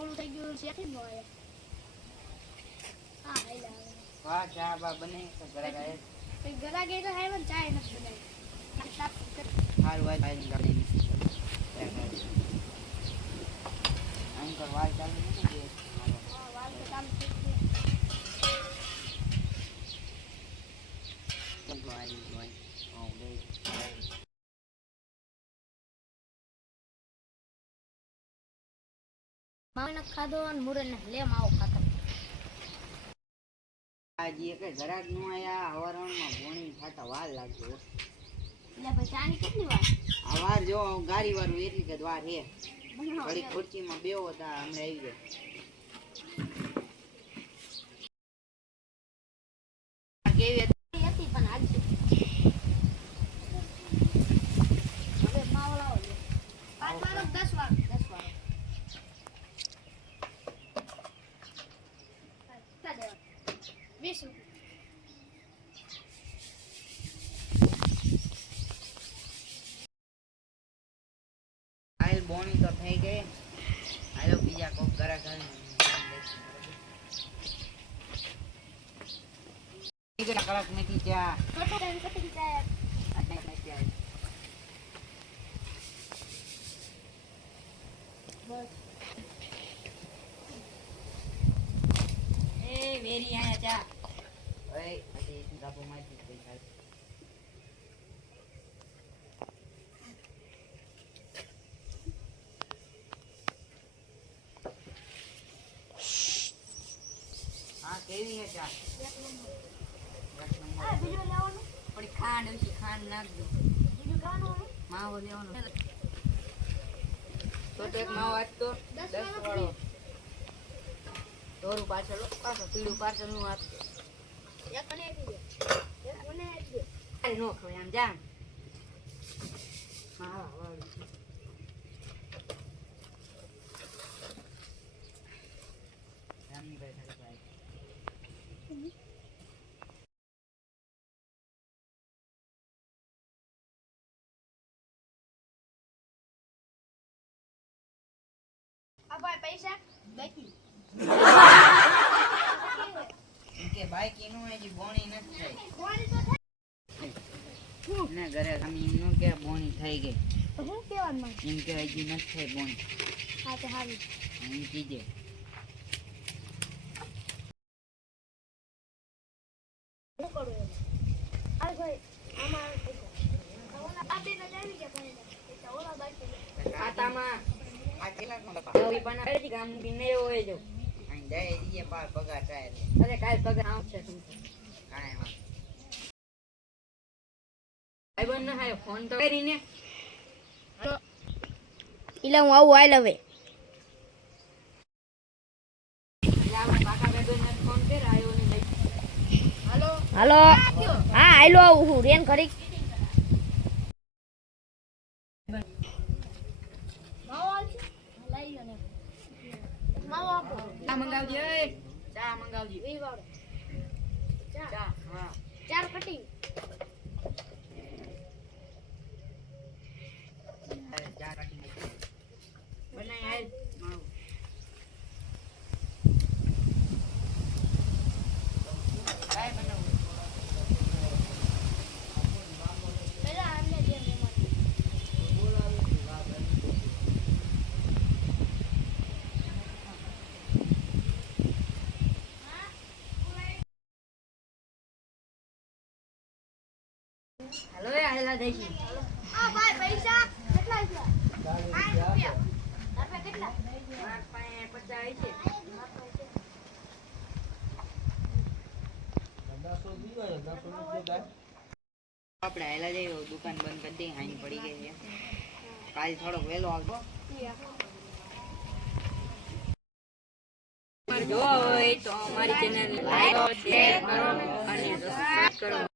મોડું થઈ ગયું છે કે નો આયા હા આઈલા વાહ ચા બા બને તો ઘરે ગાય તો ગરા ગઈ તો હાય ચા ન બનાવી હાલ વાય આઈ ગાડી અંકર વાલ ચાલુ ને કે હા વાલ તો ચાલુ છે માવને ખાધો અને મુરન લે માવો ખાતો આજે કે ઘરાક નો આયા હવારણમાં ભોણી ખાતા વાર લાગજો એટલે ભાઈ ચાની કેટલી વાર આ વાર જો ગાડી વાળું એટલી કે વાર હે ઘડી ખુરચીમાં બેહો હતા હમણે આવી ગયો કેવી હતી પણ આજ હવે માવો લાવો પાંચ વાળો 10 વાળો 20 આઈલ બોણી તો થઈ ગઈ આલો બીજા કોક ઘરા ઘરે નીકળા કડક નથી ચા કટી જાય બસ એ વેરી આયા ચા ઓય અજી ગાબો મારી પૈસા હા કેવી હે ચા આ બીજો લેવાનો થોડી ખાંડ ઓછી ખાંડ નાખજો બીજો કાનો માવો લેવાનો તો એક માવો આપતો 10 વાળો દોરું પાછળ પાછો પીળું પાછળ નું આપતો એક મને આપી દે એક મને આપી દે અરે નો ખવાય આમ જામ હા વાળી જામની ભાઈ ખાલી આ ભાઈ પૈસા બેઠી કે બાઈક એનું હજી બોણી નથી થઈ કોણ તો થાય ને ઘરે અમે એમનું કે બોણી થઈ ગઈ તો હું કેવાનું એમ કે હજી નથી થઈ બોણી હા તો હારી એમ કીધે હું કરું આ ભાઈ આમાં ઓલા આપી ન જાવી કે ભાઈ તો ઓલા બાકી ખાતામાં આ કેટલા નો લખા હવે પણ અરજી ગામ બિને હોય જો અહીં જાય દીએ પાર પગાર થાય અરે કાલ પગાર આવશે તમને કાઈ વાત ભાઈ બન ના હાય ફોન તો કરીને ઇલા હું આવું આઈ લવે આપણા કાકા બેબેને ફોન કર આયો ને હાલો હાલો હા આઈલો આવું હું રેન કરી માવો આવશે લઈ લો ને માવો આપો ચા મંગાવજી એ ચા મંગાવજી વી વાળો ચા હા 4 કટિંગ ચા કાઢી બનાય આય માવ કાય બનાવું પેલા આમને જે મહેમાન હાલો એ આયલા દેખી આ ભાઈ પૈસા કેટલા છે 8 રૂપિયા તારે કેટલા મારા પાસે 50 છે આપણે આયલા જઈએ દુકાન બંધ કરી દઈએ હાઈ પડી ગઈ છે કાલ થોડોક વહેલો આવજો જો હોય તો અમારી ચેનલ લાઈક શેર કરો અને સબસ્ક્રાઇબ કરો